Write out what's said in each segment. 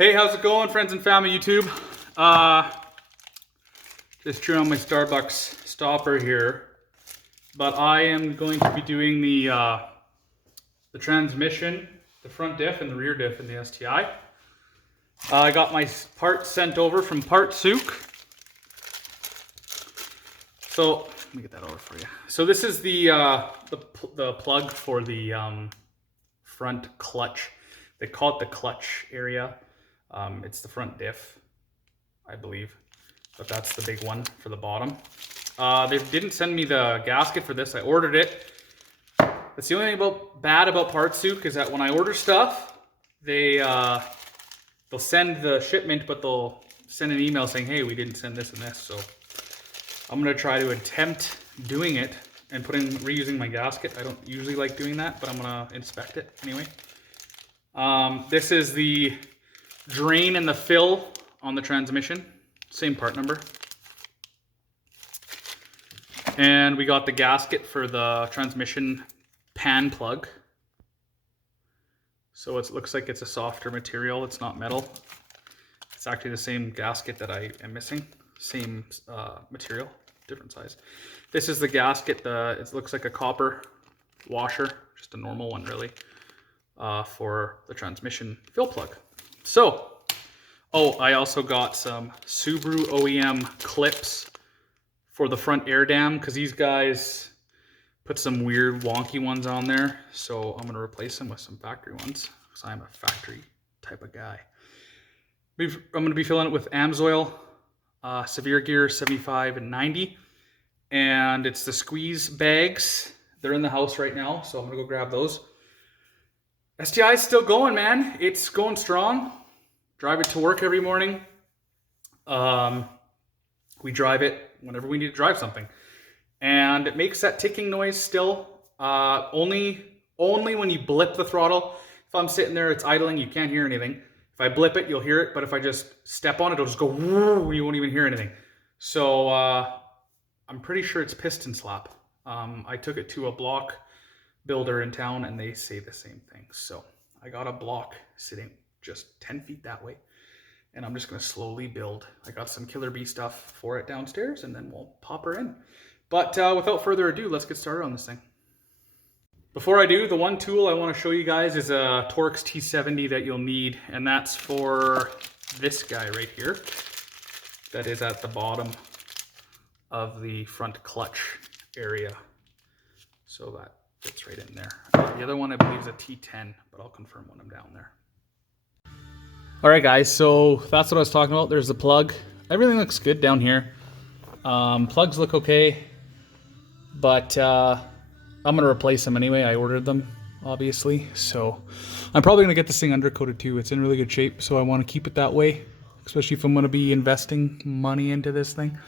Hey, how's it going, friends and family YouTube? Just chewing on my Starbucks stopper here, but I am going to be doing the transmission, the front diff and the rear diff in the STI. I got my parts sent over from Part Souk. So let me get that over for you. So this is the plug for the front clutch. They call it the clutch area. It's the front diff, I believe, but that's the big one for the bottom. They didn't send me the gasket for this. I ordered it. That's the only thing bad about Part Souk is that when I order stuff, they'll send the shipment, but they'll send an email saying, hey, we didn't send this and this. So I'm going to try to attempt doing it and reusing my gasket. I don't usually like doing that, but I'm going to inspect it anyway. This is the drain and the fill on the transmission, same part number. And we got the gasket for the transmission pan plug. So it looks like it's a softer material, it's not metal. It's actually the same gasket that I am missing, same material, different size. This is the gasket, it looks like a copper washer, just a normal one really, for the transmission fill plug. So, I also got some Subaru OEM clips for the front air dam because these guys put some weird wonky ones on there. So I'm going to replace them with some factory ones because I'm a factory type of guy. I'm going to be filling it with AMSOIL, Severe Gear 75 and 90. And it's the squeeze bags. They're in the house right now, so I'm going to go grab those. STI is still going, man. It's going strong. Drive it to work every morning. We drive it whenever we need to drive something. And it makes that ticking noise still. Only when you blip the throttle. If I'm sitting there, it's idling, you can't hear anything. If I blip it, you'll hear it. But if I just step on it, it'll just go whoo, you won't even hear anything. So I'm pretty sure it's piston slap. I took it to a block builder in town and they say the same thing. So I got a block sitting just 10 feet that way and I'm just going to slowly build. I got some Killer Bee stuff for it downstairs and then we'll pop her in. But without further ado, let's get started on this thing. Before I do, the one tool I want to show you guys is a Torx T70 that you'll need, and that's for this guy right here that is at the bottom of the front clutch area. So that fits right in there. The other one I believe is a T10, but I'll confirm when I'm down there. All right, guys, so that's what I was talking about. There's the plug. Everything looks good down here. Plugs look okay, but I'm gonna replace them anyway. I ordered them, obviously, so I'm probably gonna get this thing undercoated too. It's in really good shape, so I want to keep it that way, especially if I'm gonna be investing money into this thing.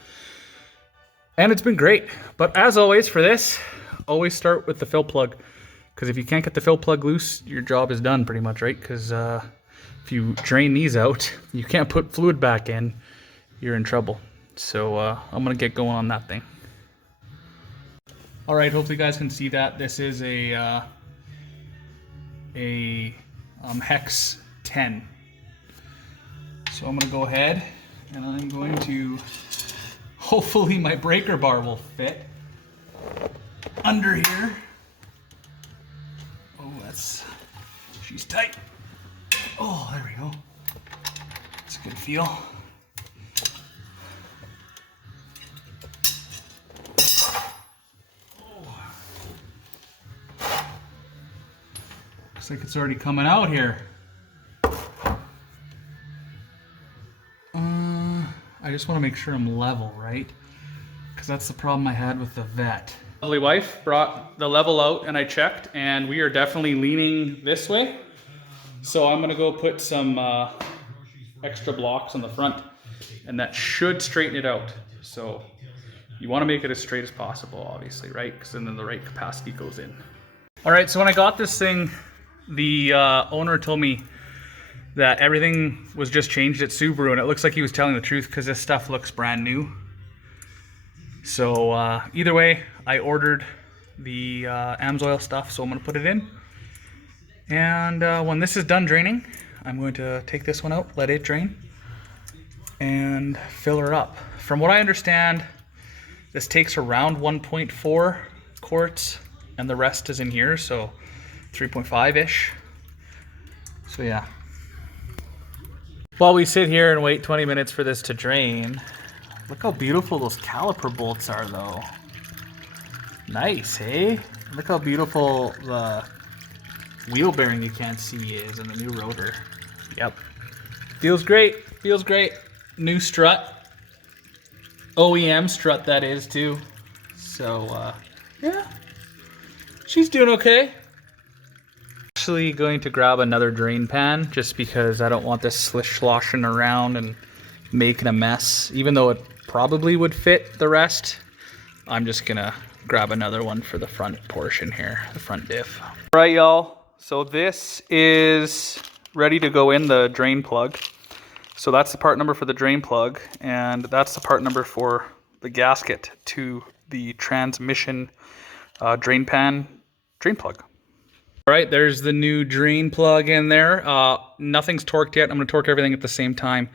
And it's been great, but as always for this, always start with the fill plug, because if you can't get the fill plug loose, your job is done pretty much, right? Because if you drain these out, you can't put fluid back in, you're in trouble. So I'm gonna get going on that thing. All right, hopefully you guys can see that. This is a hex 10. So I'm gonna go ahead and I'm going to, hopefully my breaker bar will fit under here. Oh, she's tight. Oh, there we go. It's a good feel. Looks like it's already coming out here. I just want to make sure I'm level, right? Because that's the problem I had with the Vet. Lovely wife brought the level out and I checked and we are definitely leaning this way. So I'm gonna go put some extra blocks on the front and that should straighten it out. So you wanna make it as straight as possible, obviously, right? Because then the right capacity goes in. All right, so when I got this thing, the owner told me that everything was just changed at Subaru, and it looks like he was telling the truth because this stuff looks brand new. So either way, I ordered the AMSOIL stuff, so I'm gonna put it in. And when this is done draining, I'm going to take this one out, let it drain, and fill her up. From what I understand, this takes around 1.4 quarts, and the rest is in here, so 3.5-ish. So yeah. While we sit here and wait 20 minutes for this to drain, look how beautiful those caliper bolts are though. Nice, hey? Look how beautiful the wheel bearing you can't see is in the new rotor. Yep. Feels great, feels great. New strut. OEM strut that is too. So yeah, she's doing okay. Actually going to grab another drain pan just because I don't want this sloshing around and making a mess. Even though it probably would fit the rest, I'm just gonna grab another one for the front portion here, the front diff. All right, y'all. So this is ready to go in the drain plug. So that's the part number for the drain plug, and that's the part number for the gasket to the transmission drain pan drain plug. All right, there's the new drain plug in there. Nothing's torqued yet. I'm gonna torque everything at the same time.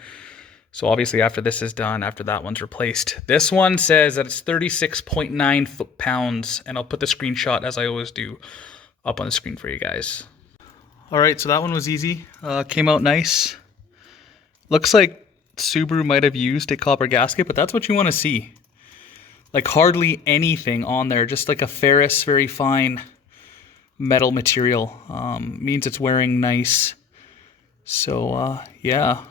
So obviously after this is done, after that one's replaced. This one says that it's 36.9 foot-pounds, and I'll put the screenshot, as I always do, up on the screen for you guys. All right, so that one was easy. Came out nice. Looks like Subaru might have used a copper gasket, but that's what you want to see. Like hardly anything on there, just like a ferrous, very fine metal material. Means it's wearing nice. So yeah,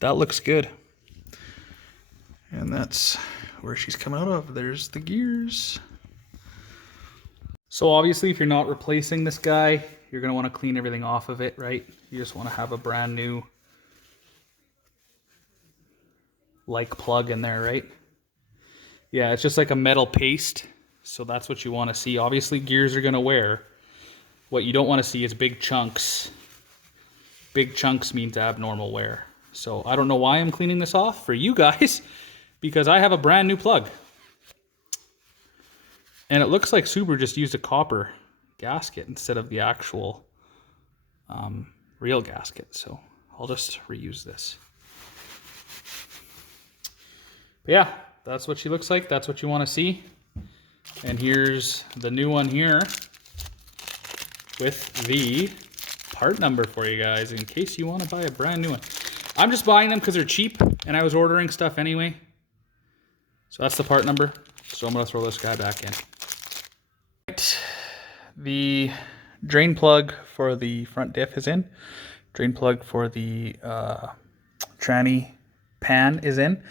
that looks good. And that's where she's coming out of. There's the gears. So obviously if you're not replacing this guy, you're going to want to clean everything off of it, right? You just want to have a brand new like plug in there, right? Yeah, it's just like a metal paste. So that's what you want to see. Obviously gears are going to wear. What you don't want to see is big chunks. Big chunks means abnormal wear. So I don't know why I'm cleaning this off for you guys, because I have a brand new plug. And it looks like Subaru just used a copper gasket instead of the actual real gasket. So I'll just reuse this. But yeah, that's what she looks like. That's what you want to see. And here's the new one here with the part number for you guys in case you want to buy a brand new one. I'm just buying them because they're cheap and I was ordering stuff anyway. So that's the part number. So I'm going to throw this guy back in. The drain plug for the front diff is in. Drain plug for the tranny pan is in.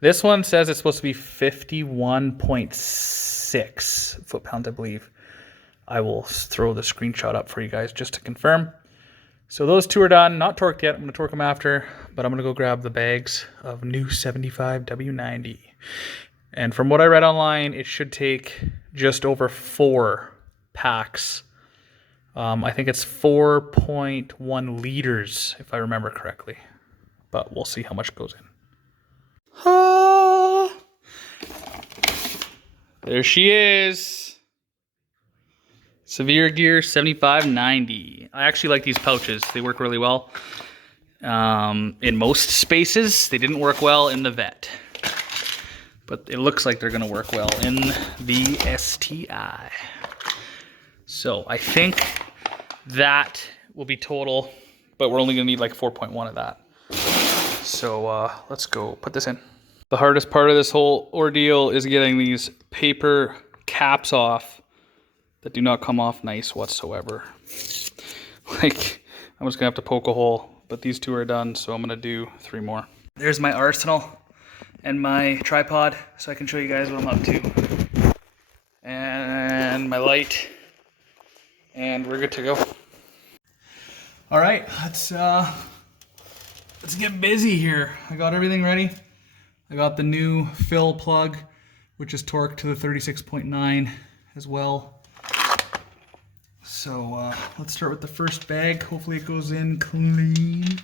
This one says it's supposed to be 51.6 foot-pounds, I believe. I will throw the screenshot up for you guys just to confirm. So those two are done, not torqued yet. I'm going to torque them after, but I'm going to go grab the bags of new 75 W90. And from what I read online, it should take just over 4 packs. I think it's 4.1 liters, if I remember correctly. But we'll see how much goes in. Ah, there she is. Severe Gear 7590. I actually like these pouches. They work really well. In most spaces, they didn't work well in the vet. But it looks like they're going to work well in the STI. So I think that will be total, but we're only going to need like 4.1 of that. So let's go put this in. The hardest part of this whole ordeal is getting these paper caps off that do not come off nice whatsoever. Like, I'm just gonna have to poke a hole, but these two are done, so I'm gonna do 3 more. There's my arsenal and my tripod, so I can show you guys what I'm up to. And my light, and we're good to go. All right, let's get busy here. I got everything ready. I got the new fill plug, which is torqued to the 36.9 as well. So let's start with the first bag. Hopefully it goes in clean.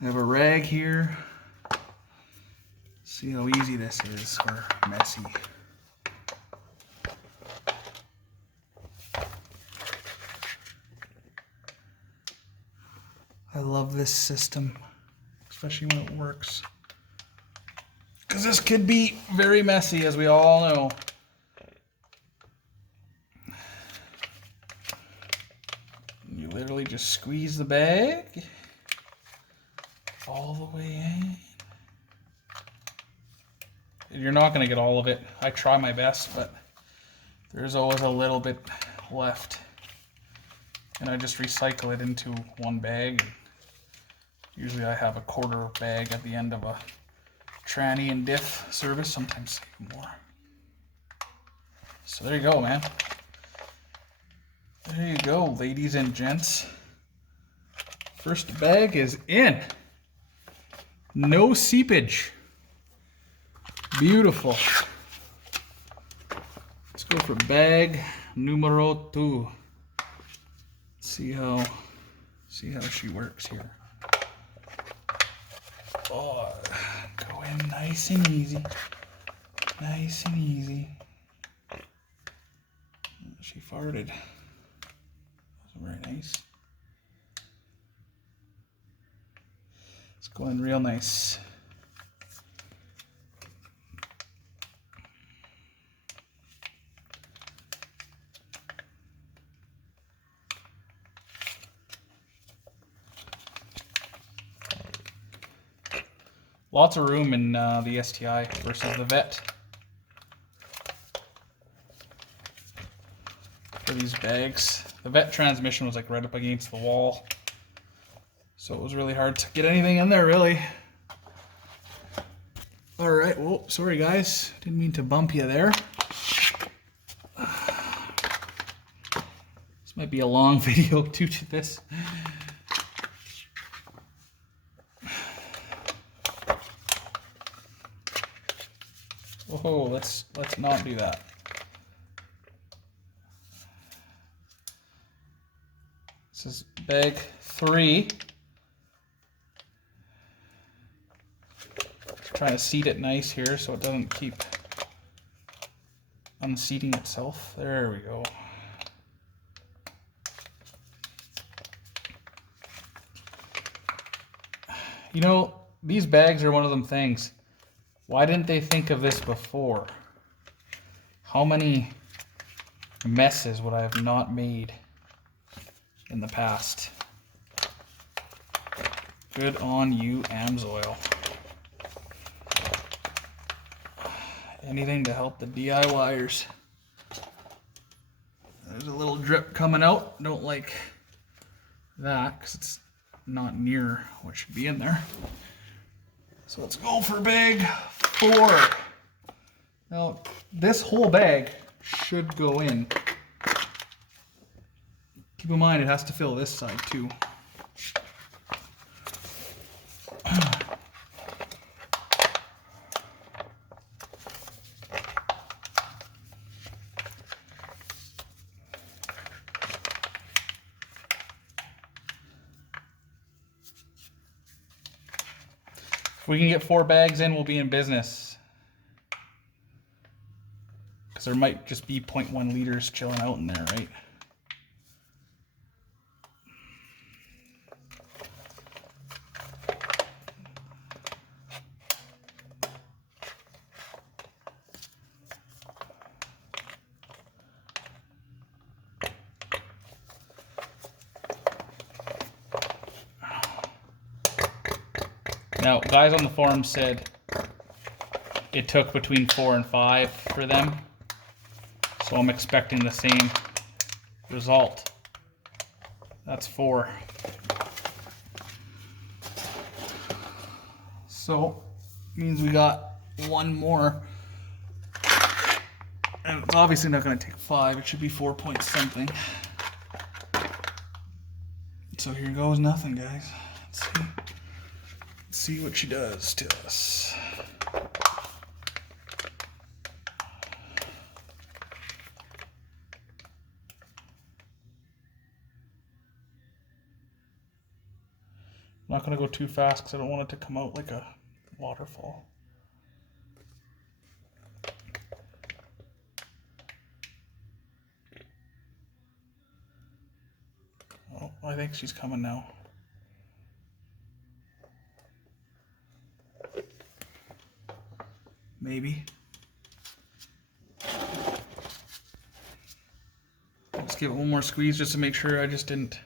I have a rag here. See how easy this is, or messy. I love this system, especially when it works. Because this could be very messy, as we all know. You literally just squeeze the bag all the way in. You're not going to get all of it. I try my best, but there's always a little bit left. And I just recycle it into one bag. Usually I have a quarter bag at the end of a tranny and diff service, sometimes more. So there you go, man. There you go, ladies and gents. First bag is in. No seepage. Beautiful. Let's go for bag numero 2. See how she works here. Oh, go in nice and easy. Nice and easy. She farted. Very nice. It's going real nice. Lots of room in the STI versus the Vet for these bags. The Vet transmission was like right up against the wall, so it was really hard to get anything in there, really. All right, well, sorry guys, didn't mean to bump you there. This might be a long video due to this. Oh, let's not do that. This is bag 3. Trying to seat it nice here so it doesn't keep unseating itself. There we go. You know, these bags are one of them things. Why didn't they think of this before? How many messes would I have not made in the past? Good on you, Amsoil. Anything to help the DIYers. There's a little drip coming out. Don't like that because it's not near what should be in there. So let's go for bag 4. Now, this whole bag should go in. Keep in mind it has to fill this side too. If we can get 4 bags in, we'll be in business. Because there might just be 0.1 liters chilling out in there, right? Now, guys on the forum said it took between 4 and 5 for them, so I'm expecting the same result. That's 4. So, means we got 1 more. And it's obviously not going to take 5, it should be 4 point something. So here goes nothing, guys. Let's see what she does to us. I'm not going to go too fast because I don't want it to come out like a waterfall. Oh, I think she's coming now. maybe. Let's give it one more squeeze just to make sure I just didn't.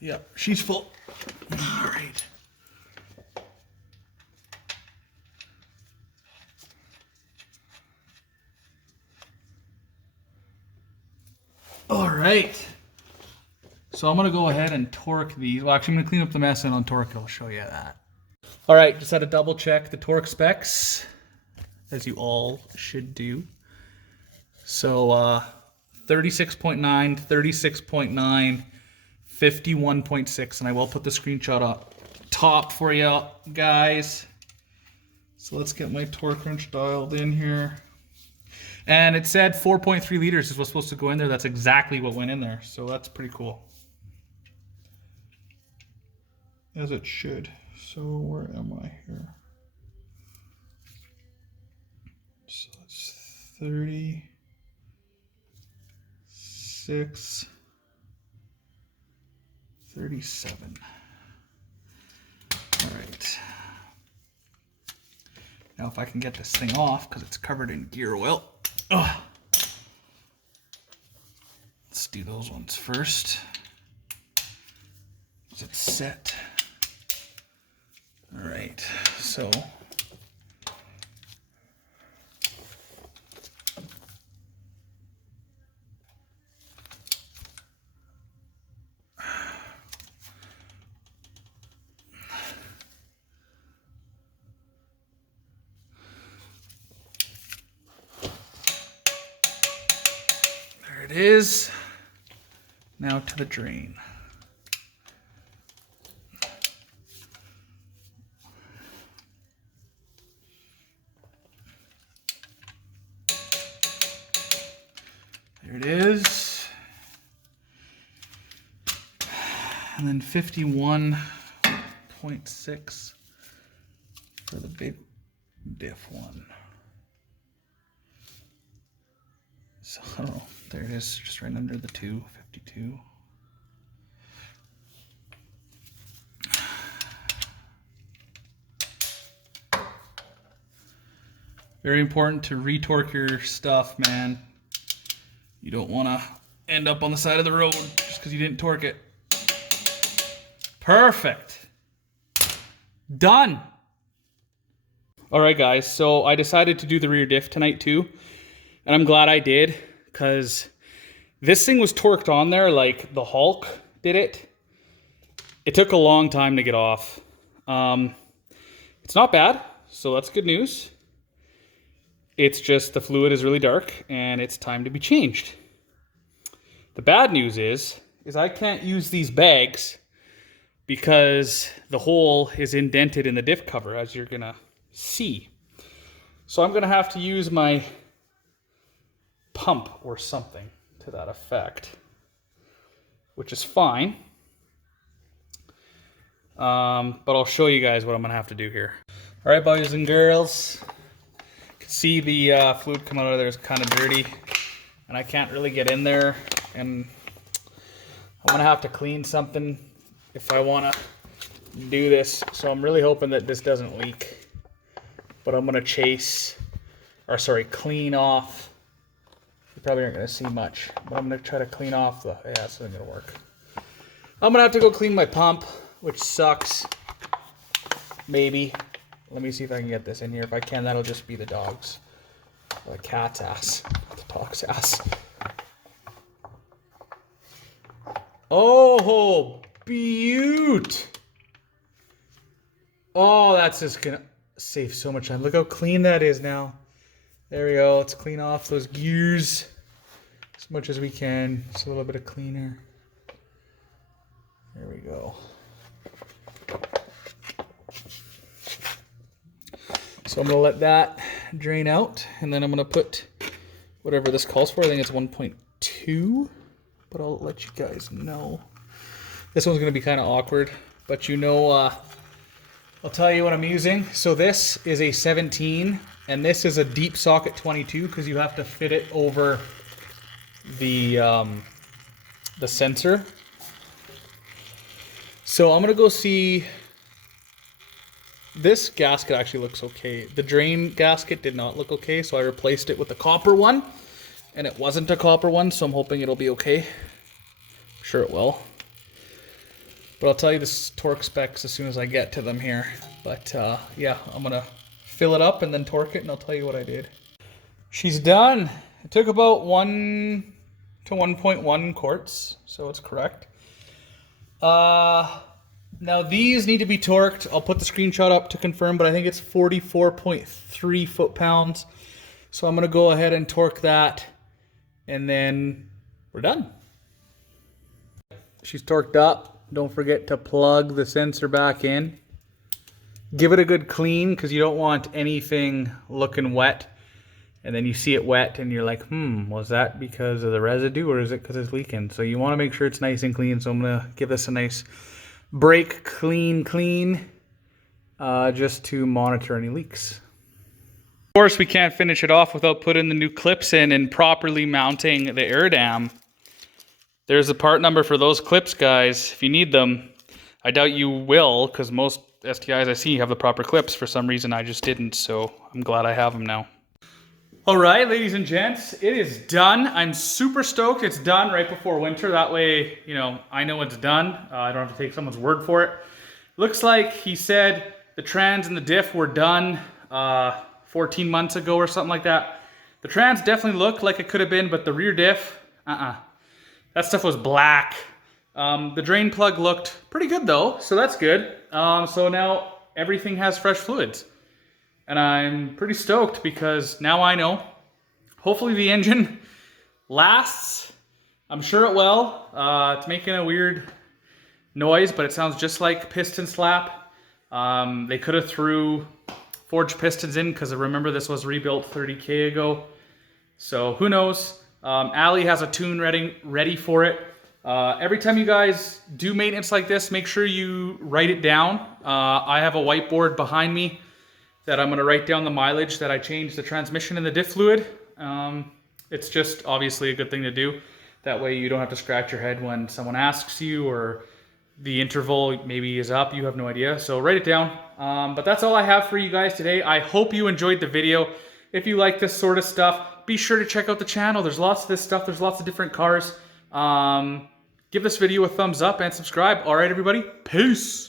Yep, she's full. All right. All right. So I'm gonna go ahead and torque these. Well, actually, I'm gonna clean up the mess and on torque it. I'll show you that. All right, just had to double check the torque specs, as you all should do. So 36.9, 36.9, 51.6, and I will put the screenshot up top for you guys. So let's get my torque wrench dialed in here. And it said 4.3 liters is what's supposed to go in there. That's exactly what went in there. So that's pretty cool. As it should. So where am I here? So it's 36, 37. All right. Now if I can get this thing off, because it's covered in gear oil. Ugh. Let's do those ones first. Is it set? All right, so there it is. Now to the drain. There it is. And then 51.6 for the big diff one. So, I don't know. There it is, just right under the 252. Very important to retorque your stuff, man. You don't want to end up on the side of the road just because you didn't torque it. Perfect. Done. All right, guys. So I decided to do the rear diff tonight too. And I'm glad I did, because this thing was torqued on there like the Hulk did it. It took a long time to get off. It's not bad, so that's good news. It's just the fluid is really dark and it's time to be changed. The bad news is I can't use these bags because the hole is indented in the diff cover, as you're gonna see. So I'm gonna have to use my pump or something to that effect, which is fine. But I'll show you guys what I'm gonna have to do here. All right, boys and girls. See the fluid come out of there is kind of dirty, and I can't really get in there, and I'm gonna have to clean something if I want to do this. So I'm really hoping that this doesn't leak, but I'm gonna clean off. You probably aren't gonna see much, but I'm gonna try to clean off the, yeah, this isn't gonna work. I'm gonna have to go clean my pump, which sucks. Maybe. Let me see if I can get this in here. If I can, that'll just be the dog's, or the cat's ass, not the dog's ass. Oh, beaut! Oh, that's just gonna save so much time. Look how clean that is now. There we go. Let's clean off those gears as much as we can. Just a little bit of cleaner. There we go. So I'm going to let that drain out, and then I'm going to put whatever this calls for. I think it's 1.2, but I'll let you guys know. This one's going to be kind of awkward, but you know, I'll tell you what I'm using. So this is a 17, and this is a deep socket 22 because you have to fit it over the sensor. So I'm gonna go see. This gasket actually looks okay. The drain gasket did not look okay, so I replaced it with a copper one, and it wasn't a copper one, so I'm hoping it'll be okay. I'm sure it will. But I'll tell you the torque specs as soon as I get to them here. But yeah, I'm gonna fill it up and then torque it, and I'll tell you what I did. She's done. It took about 1 to 1.1 quarts, so it's correct. Now these need to be torqued. I'll put the screenshot up to confirm, but I think it's 44.3 foot-pounds. So I'm gonna go ahead and torque that, and then we're done. She's torqued up. Don't forget to plug the sensor back in. Give it a good clean, because you don't want anything looking wet. And then you see it wet and you're like, was that because of the residue or is it because it's leaking? So you want to make sure it's nice and clean. So I'm going to give this a nice brake clean, just to monitor any leaks. Of course, we can't finish it off without putting the new clips in and properly mounting the air dam. There's the part number for those clips, guys, if you need them. I doubt you will, because most STIs I see have the proper clips. For some reason, I just didn't, so I'm glad I have them now. All right, ladies and gents, it is done. I'm super stoked it's done right before winter. That way, you know, I know it's done. I don't have to take someone's word for it. Looks like he said the trans and the diff were done 14 months ago or something like that. The trans definitely looked like it could have been, but the rear diff, that stuff was black. The drain plug looked pretty good though, so that's good. So now everything has fresh fluids. And I'm pretty stoked because now I know. Hopefully the engine lasts. I'm sure it will. It's making a weird noise, but it sounds just like piston slap. They could have threw forged pistons in because remember this was rebuilt 30K ago. So who knows? Ali has a tune ready for it. Every time you guys do maintenance like this, make sure you write it down. I have a whiteboard behind me that I'm going to write down the mileage that I changed the transmission and the diff fluid. It's just obviously a good thing to do. That way you don't have to scratch your head when someone asks you or the interval maybe is up, you have no idea. So write it down. But that's all I have for you guys today. I hope you enjoyed the video. If you like this sort of stuff, be sure to check out the channel. There's lots of this stuff. There's lots of different cars. Give this video a thumbs up and subscribe. All right, everybody. Peace.